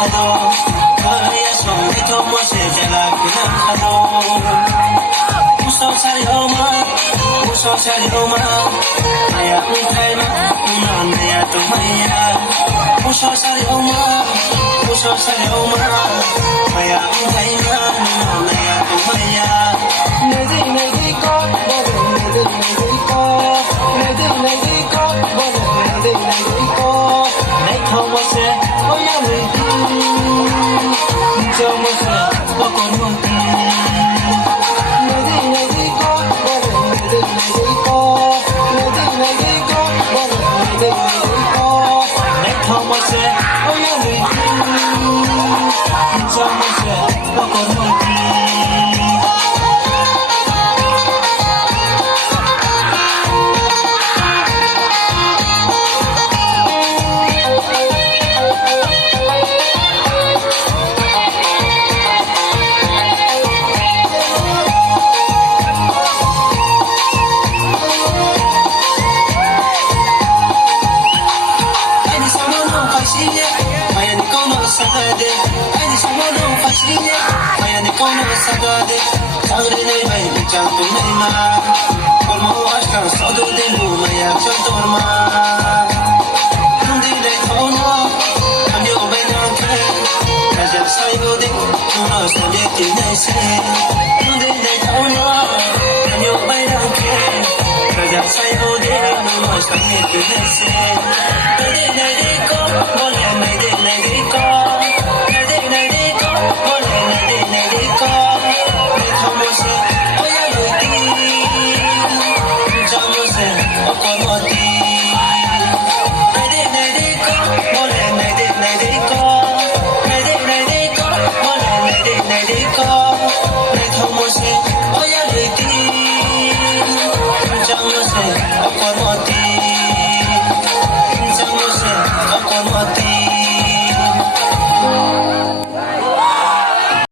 khado ya som ni to mo se jala kina khado muso sari oma aya uthai na na ya to maya muso sari oma aya uthai na na ya to maya ne ko sagade sagre nei mai chantu nei ma kormo ashkan sodo de lu maya chantu ma tundi de thono amyo benan ke rajab sayo de tuno sande ti nei se tundi de thono amyo benan ke rajab sayo de tuno sande ti nei se de ko bole nei de ko